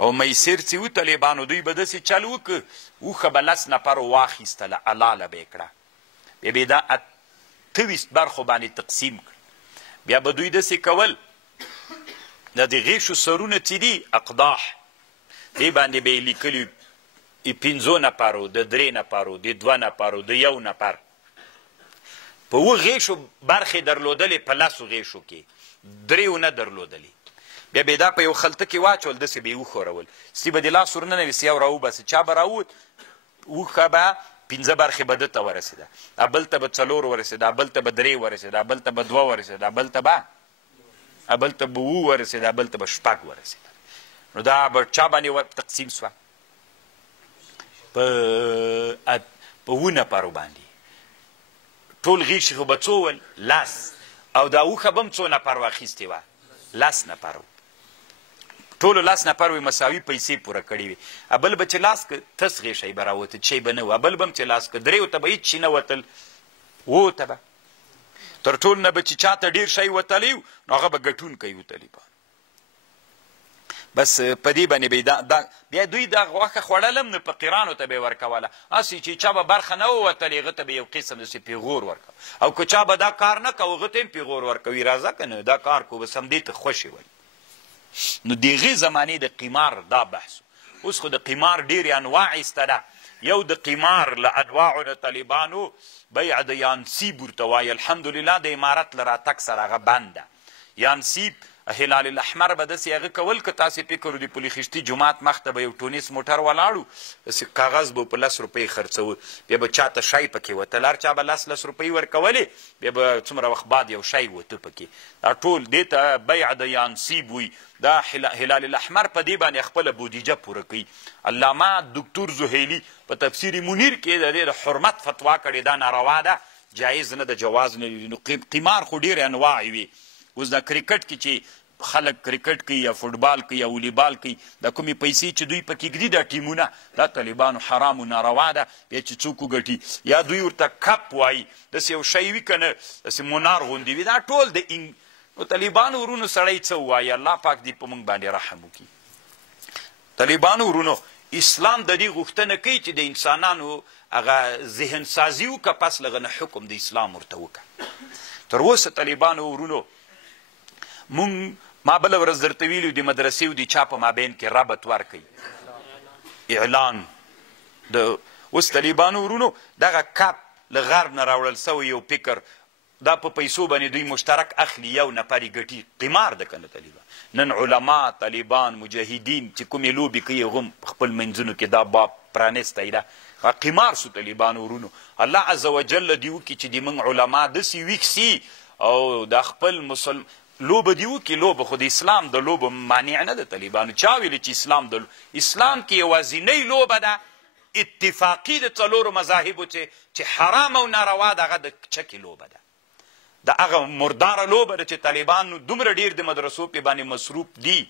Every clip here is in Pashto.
او میسر چې و طالبانو دوی به داسې چل وکړه اوښه به 10 نفرو واخیستله حلاله به یې کړه بیا به یې دا 28 برخو باندې تقسیم کړ بیا به دوی داسې کول د د غیشو سرونه چې دي اقداح دې باندې به یې لیکلي 15 نفرو د 3 نفرو د 2 نفرو د 1 نفر په 2 غیشو برخې درلودلې په 10 غیشو کې 3 نه درلودلې بیا به دا په یو خلطه کې واچول داسې به یې وښورول ستي به د لاس ورننویسي او راوباسي چا به راووت اوښه به 15 برخې به ده ته ورسېده بل ته به 4 ورسېده بل ته به 3 ورسېده بل ته به 2 ورسېده بل ته به 7 ورسېده بل ته به 6 ورسېده نو دا به چا باندې تقسیم سوه په 2 نفرو باندې ټول غیشي خو به څو ول 10 او دا اوښه به هم څو نفر واخیستې وه 10 نفرو ټولو 10 نفرو مساوي پیسې پوره کړې وې بل به چې لاس که تس غیشی به راوته چی به نه و بل به هم چې لاس که 3 ته به هېڅ شي نه وتل 2 ته به تر ټول نه به چې چاته ډېر شی وتلی نو هغه به ګټونکی و طالبان بس په دې باندې به بیا دوی دا غوښه خوړل هم نه فقیرانو ته به یې ورکوله هسې چې چا به برخه نه ووتل هغه ته به یو قسم داسې پیغور ورکوه او که چا به دا کار نه کوه هغه ته هم پیغور ورکوي راځه که نه دا کار کو بس همدې ته خوښې ول نو د هغې زمانې د قمار دا بحث اوس خو د قمار ډېرې انواع ایسته ده یو د قمار له انواعو د طالبانو بیع د یانسیب ورته وایي الحمدلله د امارت له راتګ سره هغه بند ده یانسیب هلال الاحمر به داسې هغه کول که تاسې فکر د پلي خشتي جومات مخته به یو ټونس موټر ولاړو داسې کاغذ به په 10 روپۍ خرڅول بیا به چاته شی پکې وتل هر چا به 10 روپۍ ورکولې بیا به څومره وخت بعد یو شی وته پکې دا ټول دې ته بیع د یانسیب وي دا هلال الاحمر په دې باندې خپله بودیجه پوره کوي علامه دکتور زهیلي په تفسیر منیر کې د دې د حرمت فتوا کړې دا ناروا ده جایز نه ده جواز نه نو قمار خو ډېرې انواع وي اوس دا کرکټ کې چې خلک کرکټ کوي یا فوټبال کوي یا ولیبال کوي دا کومې پیسې چې دوی پکې ږدي دا ټیمونه دا طالبانو حرام و ناروا ده بیا چې څوک وګټي یا دوی ورته کپ وایي داسې یو شی وي که نه داسې منار غوندې وي دا ټول د نو طالبانو ورونو سړی څه ووایي الله پاک دې په موږ باندې رحم وکړي طالبانو ورونو اسلام د دې غوښتنه کوي چې د انسانانو هغه ذهن سازي وکړه پس له هغه نه حکم د اسلام ورته وکړه تر اوسه طالبانو ورونو مونږ ما بله ورځ درته ویلي د مدرسې و د چا په مابین کې ربط ورکوي اعلان د اوس طالبانو ورونو دغه کپ له غرب نه راوړل سوی یو فکر دا په پیسو باندې دوی مشترک اخلي یو نفر یې ګټي قمار ده که نه طالبان نن علما طالبان مجاهدین چې کومې لوبې کوي هغه هم خپل منځونو کې دا باب پرانستی ده قمار سو طالبانو ورونو الله عز وجل دې وکړي چې د موږ علما داسې ویښ سي او د خپل مسلم لوبه دی وکړي لوبه خو د اسلام د لوبه مانع نه ده طالبانو چا ویلي چې اسلام کې یوازینۍ لوبه ده اتفاقي د 4 مذاهبو چې حرام او ناروا ده هغه د چکې لوبه ده د هغه مرداره لوبه ده چې طالبانو دومره ډېر د مدرسو پې باندې مصروف دي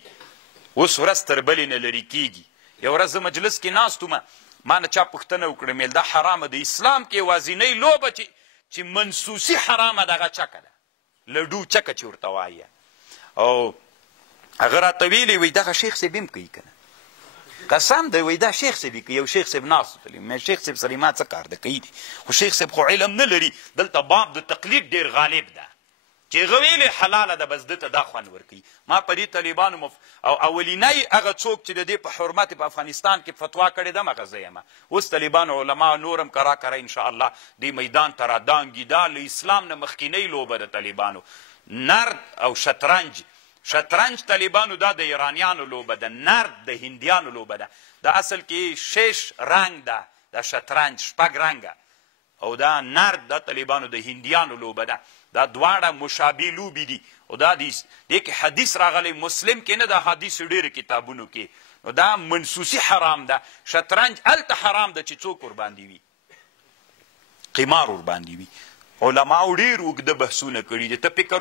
اوس ورځ تر بلې نه لرې کېږي یو ورځ زه مجلس کې ناست ومه ما نه چا پوښتنه وکړه میل دا حرامه د اسلام کې یوازینۍ لوبه چې منسوسي حرامه ده هغه چکه ده لډو چکه چې ورته وایه او هغه راته ویلې وایي دغه شیخ صاحب هم کوي که نه قسم دی وایي دا شیخ صاحب یې کوي یو شیخ صاحب ناست و شیخ صاحب سره ما څه کار ده کوي دي خو شیخ صاحب خو علم نه لري دلته باب د تقلید ډېر غالب ده چې هغه ویلې حلاله ده بس ده ته دا خوند ورکوي ما په دې طالبانو او اولینی هغه څوک چې د دې په حرمت په افغانستان کې فتوا کړې ده هغه زه یم اوس طالبانو علما نور هم کرا انشاءالله دې میدان ته رادانګي دا له اسلام نه مخکینۍ لوبه ده طالبانو نرد او شطرنج طالبانو دا د ایرانیانو لوبه ده نرد د هندیانو لوبه ده دا اصل کې 6 رنګ ده دا شطرنج 6 رنګه او دا نرد دا طالبانو د هندیانو لوبه ده دا دواړه مشابه لوبې دي او دا دې کې حدیث راغلی مسلم کې نه د حدیث ډېرو کتابونو کې نو دا منسوسي حرام ده شطرنج هلته حرام ده چې څوک ورباندې وي قمار ورباندې وي علماو ډېر اوږده بحثونه کړي دي ته فکر